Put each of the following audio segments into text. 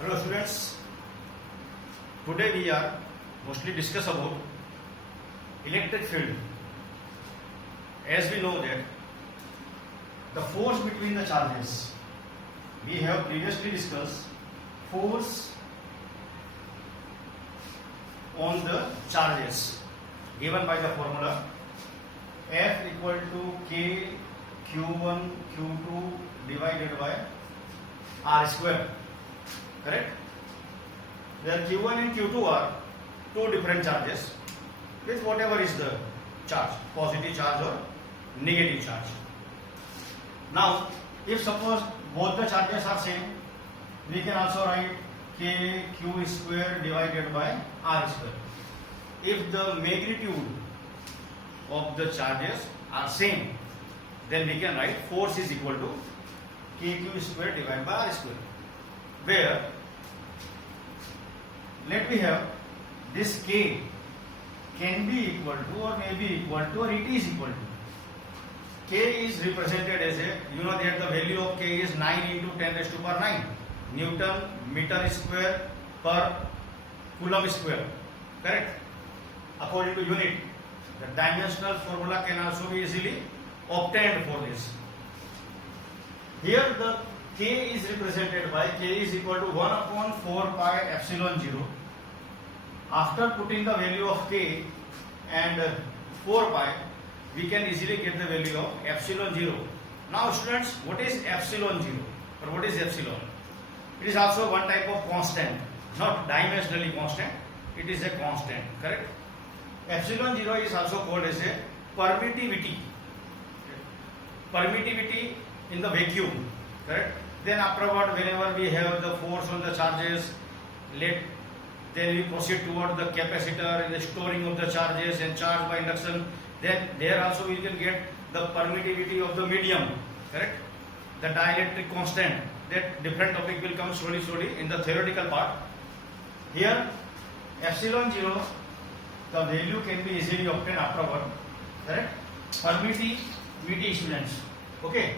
Hello students, today we are mostly discuss about electric field. As we know that the force between the charges, we have previously discussed force on the charges given by the formula F equal to K Q1 Q2 divided by R square. Correct? Where Q1 and Q2 are two different charges with whatever is the charge, positive charge or negative charge. Now, if suppose both the charges are same, we can also write K Q square divided by R square. If the magnitude of the charges are same, then we can write force is equal to KQ square divided by R square. Where let me have this K can be equal to or may be equal to or it is equal to. K is represented as a, you know that the value of K is 9 into 10 raised to power 9 Newton meter square per coulomb square. Correct? According to unit, the dimensional formula can also be easily obtained for this. Here the K is represented by K is equal to 1 upon 4 pi epsilon 0. After putting the value of K and 4 pi, we can easily get the value of epsilon 0. Now students, what is epsilon 0 or what is epsilon? It is also one type of constant, not dimensionally constant, it is a constant, correct? Epsilon 0 is also called as a permittivity. Permittivity in the vacuum, correct? Then afterward, whenever we have the force on the charges, then we proceed toward the capacitor and the storing of the charges and charge by induction. Then there also we can get the permittivity of the medium, correct? The dielectric constant. That different topic will come slowly in the theoretical part. Here, epsilon 0, the value can be easily obtained afterward, correct? Permittivity students, okay?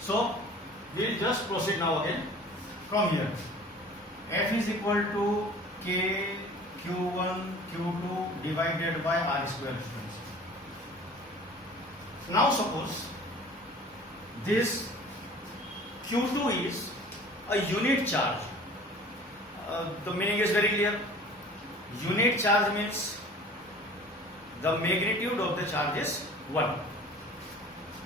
So, we will just proceed now again from here. F is equal to K Q1 Q2 divided by R square students. Now suppose this Q2 is a unit charge. The meaning is very clear. Unit charge means the magnitude of the charge is 1.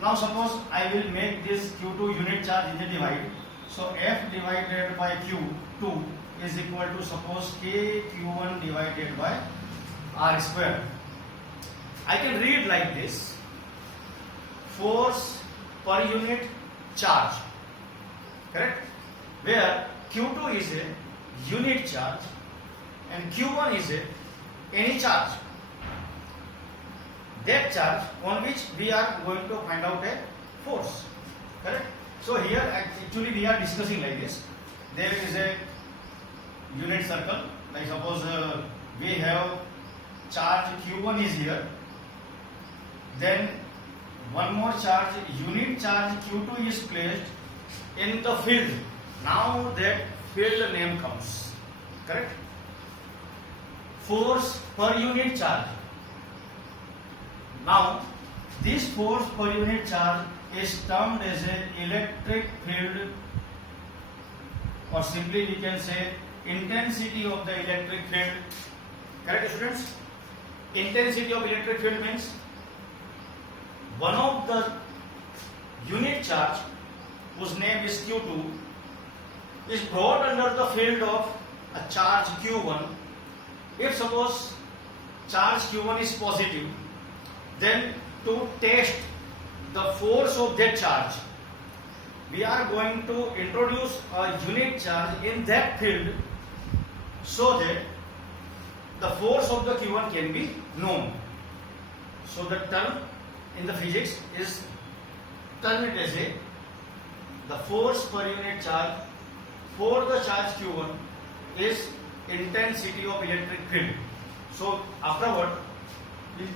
Now suppose I will make this Q2 unit charge is a divide. So F divided by Q2 is equal to suppose K Q1 divided by R square. I can read like this. Force per unit charge. Correct? Where Q2 is a unit charge and Q1 is any charge. That charge on which we are going to find out a force. Correct? So here actually we are discussing like this. There is a unit circle. Like suppose we have charge Q1 is here. Then one more charge, unit charge Q2 is placed in the field. Now that field name comes. Correct? Force per unit charge. Now, this force per unit charge is termed as an electric field, or simply we can say intensity of the electric field. Correct students? Intensity of electric field means one of the unit charge whose name is Q2 is brought under the field of a charge Q1. If suppose charge Q1 is positive, then to test the force of that charge, we are going to introduce a unit charge in that field so that the force of the Q1 can be known. So the term in the physics is termed as the force per unit charge for the charge Q1 is intensity of electric field. So afterward, we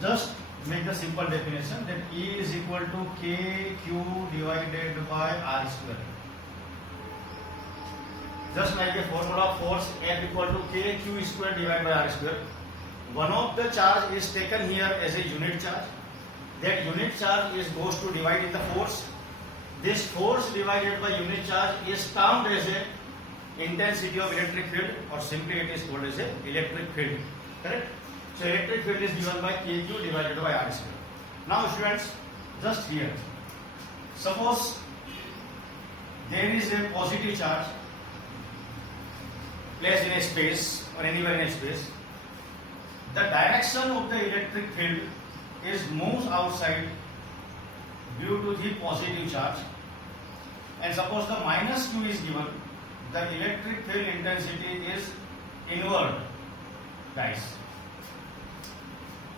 just make the simple definition that E is equal to KQ divided by R square. just like a formula of force F equal to kq square divided by r square. One of the charge is taken here as a unit charge. That unit charge is goes to divide in the force. This force divided by unit charge is termed as a intensity of electric field, or simply it is called as a electric field. Correct? So electric field is given by kq divided by r square. Now students, just here, suppose there is a positive charge placed in a space or anywhere in a space. The direction of the electric field is moves outside due to the positive charge, and suppose the minus q is given, the electric field intensity is inward, guys.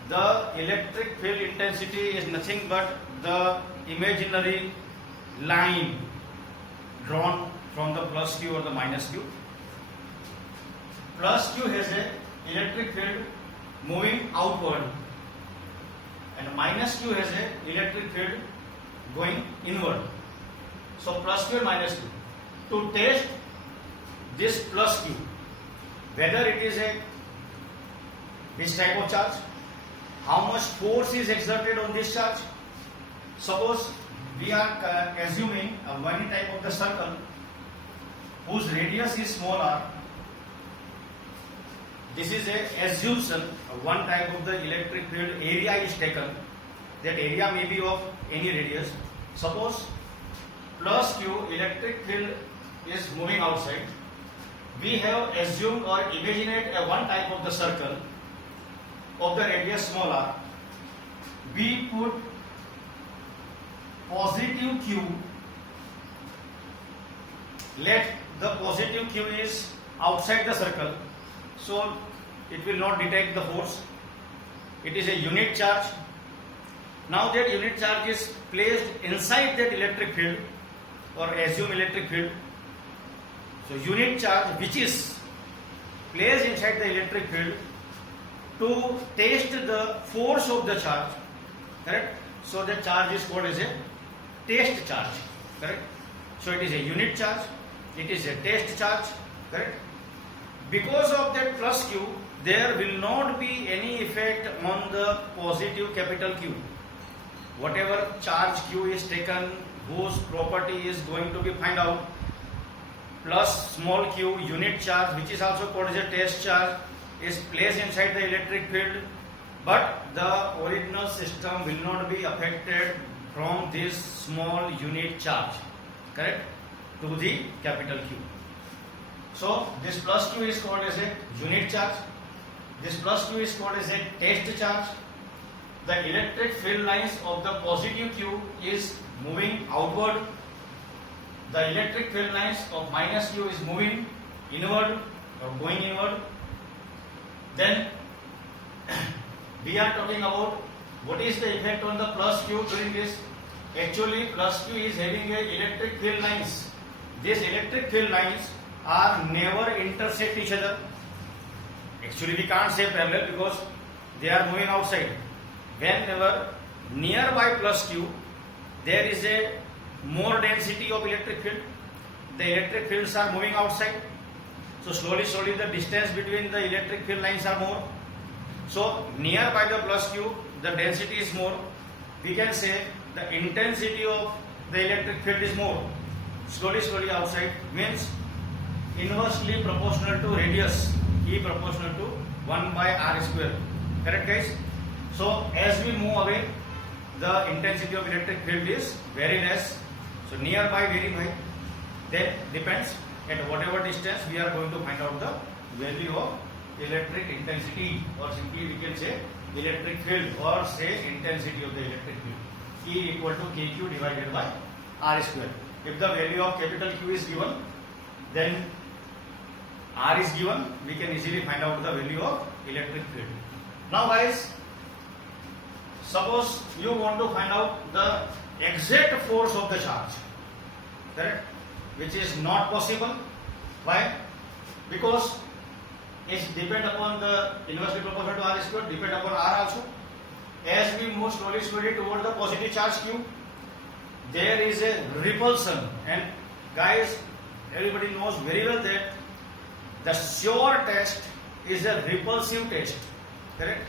The electric field intensity is nothing but the imaginary line drawn from the plus q or the minus q. Plus q has a electric field moving outward, and minus q has a electric field going inward. So plus q and minus q. To test this plus q, whether it is a which type of charge, how much force is exerted on this charge. Suppose we are assuming one type of the circle whose radius is small r. This is a assumption. One type of the electric field area is taken. That area may be of any radius. Suppose plus q, electric field is moving outside. We have assumed or imagined a one type of the circle of the radius small r. We put positive q. Let the positive q is outside the circle, so it will not detect the force. It is a unit charge. Now that unit charge is placed inside that electric field, or assume electric field. So unit charge which is placed inside the electric field to test the force of the charge, correct? So the charge is called as a test charge, correct? So it is a unit charge, it is a test charge, correct? Because of that plus q, there will not be any effect on the positive capital Q. Whatever charge q is taken, whose property is going to be find out, plus small q, unit charge which is also called as a test charge, is placed inside the electric field, but the original system will not be affected from this small unit charge, correct, to the capital Q. So this plus q is called as a unit charge, this plus q is called as a test charge. The electric field lines of the positive q is moving outward, the electric field lines of minus q is moving inward or going inward. Then we are talking about what is the effect on the plus q during this. Actually plus q is having a electric field lines. These electric field lines are never intersect each other. Actually we can't say parallel because they are moving outside. Whenever nearby plus q there is a more density of electric field, the electric fields are moving outside. So slowly the distance between the electric field lines are more. So nearby the plus q, the density is more. We can say the intensity of the electric field is more. Slowly outside means inversely proportional to radius, E proportional to 1 by r square. Correct guys? So as we move away, the intensity of electric field is very less. So nearby very high. Then depends at whatever distance we are going to find out the value of electric intensity, or simply we can say electric field, or say intensity of the electric field. E equal to kq divided by r square. If the value of capital Q is given, then r is given, we can easily find out the value of electric field. Now guys, suppose you want to find out the exact force of the charge, correct? Which is not possible. Why? Because it depends upon the inversely proportional to r square, depend upon r also. As we move slowly toward the positive charge q, there is a repulsion. And guys, everybody knows very well that the sure test is a repulsive test, correct?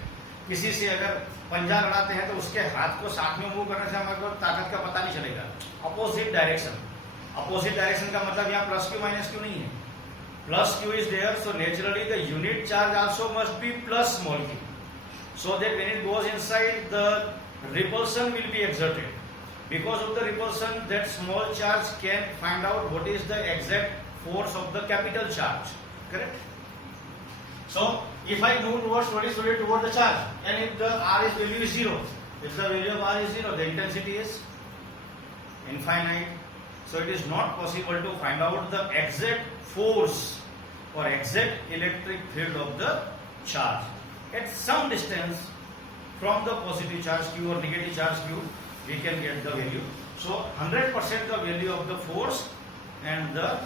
किसी से अगर पंजा लड़ाते हैं तो उसके हाथ को साथ में मूव करने से हमारे को ताकत का पता नहीं चलेगा। अपोजिट डायरेक्शन, अपोजिट डायरेक्शन का मतलब यहाँ प्लस क्यू माइनस क्यू नहीं है, plus Q is there, so naturally the unit charge also must be plus small Q, so that when it goes inside the repulsion will be exerted. Because of the repulsion, that small charge can find out what is the exact force of the capital charge, correct? So if I move towards toward the charge, and if the r is value is 0, if the value of r is 0, the intensity is infinite, so it is not possible to find out the exact force or exact electric field of the charge at some distance from the positive charge q or negative charge q. We can get the value. So 100% the value of the force and the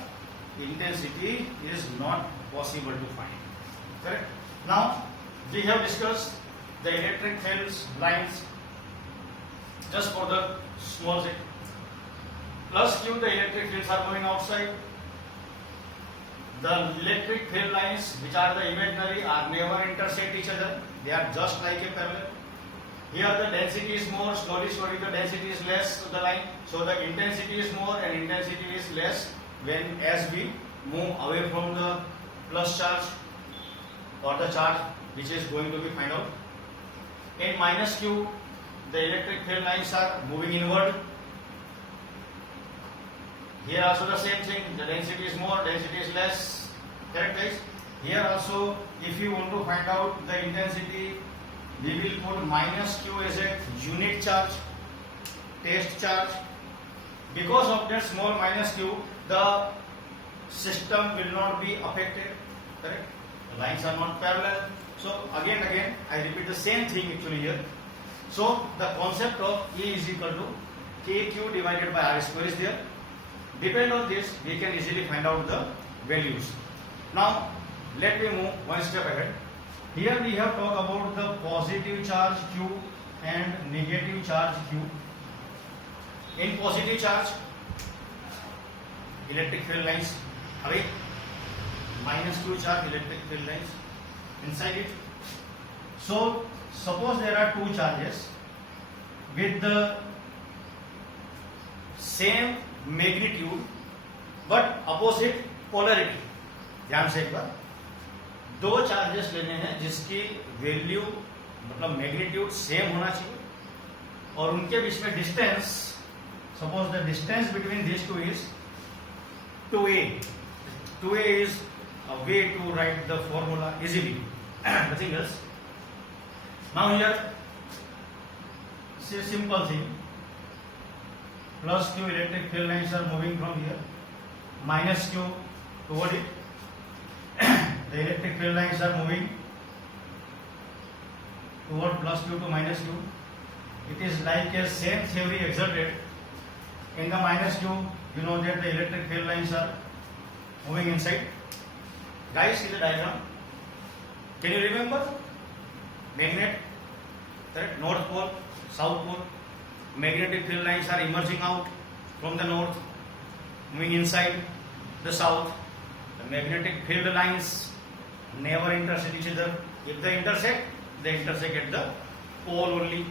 intensity is not possible to find, correct? Now we have discussed the electric fields lines. Just for the small sake, plus q, the electric fields are moving outside. The electric field lines, which are the imaginary, are never intersect each other. They are just like a parallel. Here the density is more, slowly the density is less to the line, so the intensity is more and intensity is less when as we move away from the plus charge or the charge which is going to be found out. In minus q, the electric field lines are moving inward. Here also the same thing, the density is more, density is less, correct guys? Here also, if you want to find out the intensity, we will put minus q as a unit charge, test charge. Because of that small minus q, the system will not be affected, correct? The lines are not parallel. So again, I repeat the same thing actually here. So the concept of E is equal to kq divided by r square is there. Depend on this, we can easily find out the values. Now let me move one step ahead. Here we have talked about the positive charge q and negative charge q. In positive charge, electric field lines away, minus q charge electric field lines inside it. So suppose there are two charges with the same magnitude but opposite polarity. ध्यान से एक बार, दो charges लेने हैं जिसकी value मतलब magnitude same होना चाहिए और उनके बीच में distance, suppose the distance between this two is 2a. 2a is a way to write the formula easily. Nothing else. Now here, see simple thing. Plus q electric field lines are moving from here. Minus q toward it. The electric field lines are moving toward plus q to minus q. It is like a same theory exerted. In the minus q, you know that the electric field lines are moving inside. Guys, see the diagram. Can you remember? Magnet, correct? North pole, south pole. Magnetic field lines are emerging out from the north, moving inside the south. The magnetic field lines never intersect each other. If they intersect at the pole only.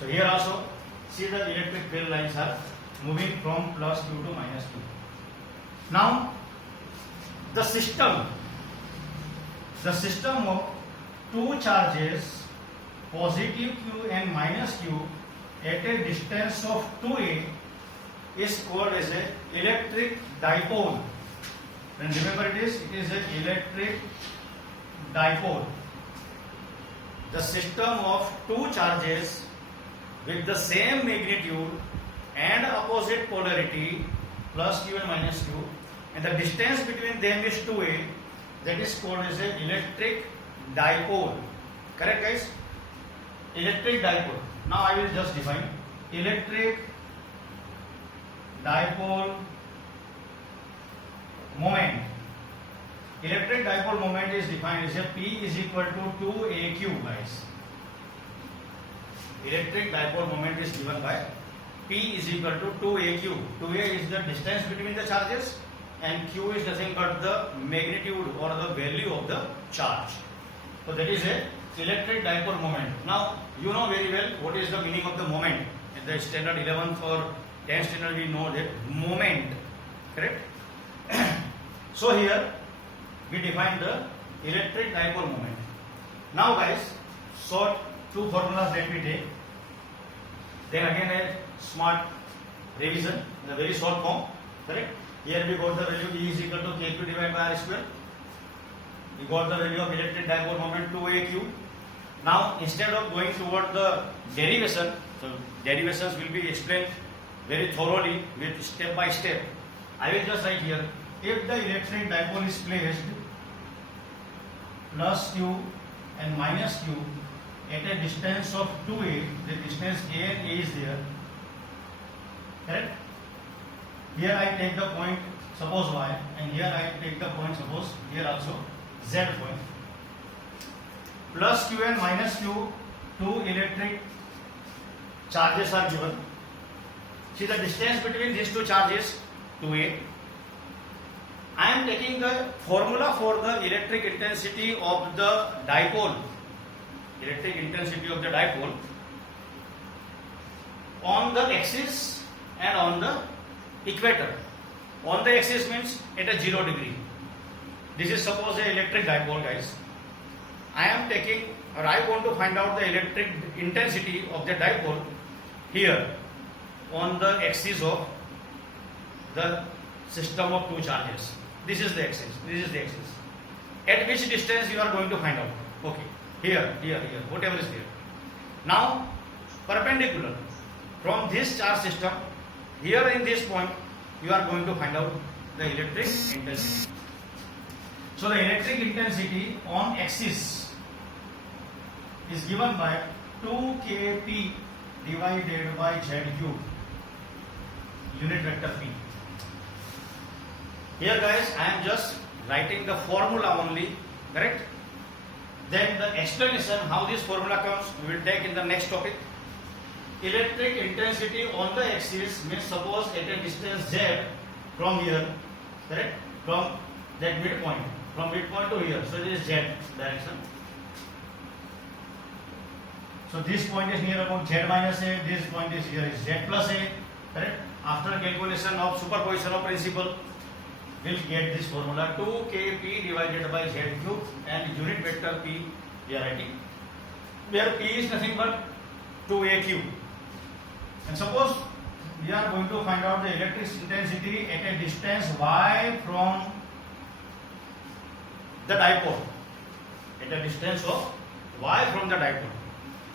So here also, see the electric field lines are moving from plus q to minus q. Now, the system of two charges, positive q and minus q, at a distance of 2a is called as an electric dipole. And remember it is an electric dipole. The system of two charges with the same magnitude and opposite polarity, plus q and minus q, and the distance between them is 2a, that is called as an electric dipole. Correct guys? Electric dipole. Now I will just define electric dipole moment. Electric dipole moment is defined as a P is equal to 2aq, guys. Electric dipole moment is given by P is equal to 2aq. 2a is the distance between the charges and Q is nothing but the magnitude or the value of the charge. So that is a electric dipole moment. Now you know very well what is the meaning of the moment. In the standard 11th or 10th standard we know that moment, correct? So here we define the electric dipole moment. Now guys, short two formulas that we take. Then again a smart revision in a very short form, correct? Here we got the value E is equal to Kq divided by R square. We got the value of electric dipole moment 2aq. Now instead of going toward the derivation, so derivations will be explained very thoroughly with step by step. I will just write here, if the electric dipole is placed plus q and minus q at a distance of 2a, the distance a and a is there, correct? Here I take the point suppose y, and here I take the point suppose here also z point. Plus q and minus q, two electric charges are given. See the distance between these two charges 2a. I am taking the formula for the electric intensity of the dipole. Electric intensity of the dipole on the axis and on the equator. On the axis means at a 0 degree. This is suppose a electric dipole, guys. I am taking, or I want to find out the electric intensity of the dipole here on the axis of the system of two charges. This is the axis. This is the axis. At which distance you are going to find out? Okay. Here, whatever is there. Now, perpendicular from this charge system, here in this point, you are going to find out the electric intensity. So, the electric intensity on axis is given by 2kp divided by z cube, unit vector p. Here guys, I am just writing the formula only, correct? Then the explanation how this formula comes we will take in the next topic. Electric intensity on the axis means suppose at a distance z from here, correct? From that midpoint, from midpoint to here, so it is z direction. So this point is near about z minus a, this point is here is z plus a, correct? After calculation of superposition of principle, we'll get this formula 2kp divided by z cube and unit vector p we are writing, where p is nothing but 2aq. And suppose we are going to find out the electric intensity at a distance y from the dipole, at a distance of y from the dipole.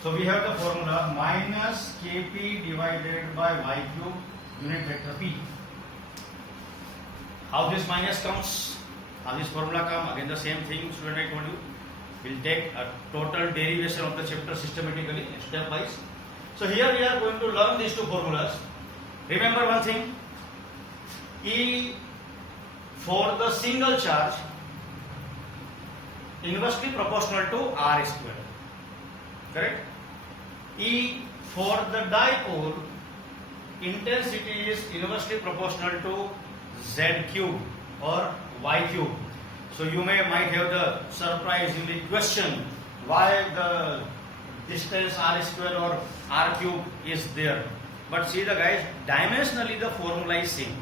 So we have the formula minus kp divided by y cube unit vector p. How this minus comes, how this formula comes, again the same thing student I told you. We'll take a total derivation of the chapter systematically, step wise. So here we are going to learn these two formulas. Remember one thing, E for the single charge inversely proportional to R square, correct? E for the dipole intensity is inversely proportional to z cube or y cube. So you might have the surprise in the question why the distance r square or r cube is there. But see the guys, dimensionally the formula is same.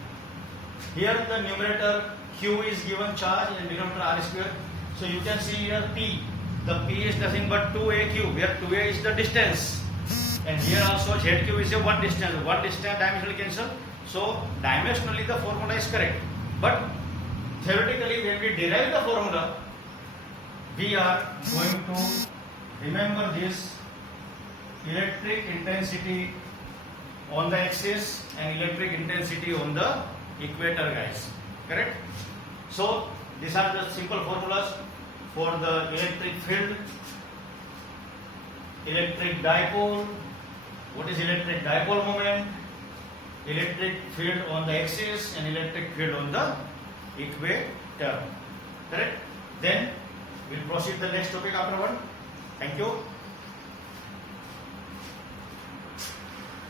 Here the numerator q is given charge and denominator r square. So you can see here p. The p is nothing but 2a cube, where 2a is the distance. And here also z cube is a one distance dimensionally cancel. So dimensionally the formula is correct. But theoretically when we derive the formula, we are going to remember this electric intensity on the axis and electric intensity on the equator, guys, correct? So these are the simple formulas for the electric field, electric dipole. What is electric dipole moment? Electric field on the axis and electric field on the equator, correct? Then we'll proceed the next topic afterward. Thank you.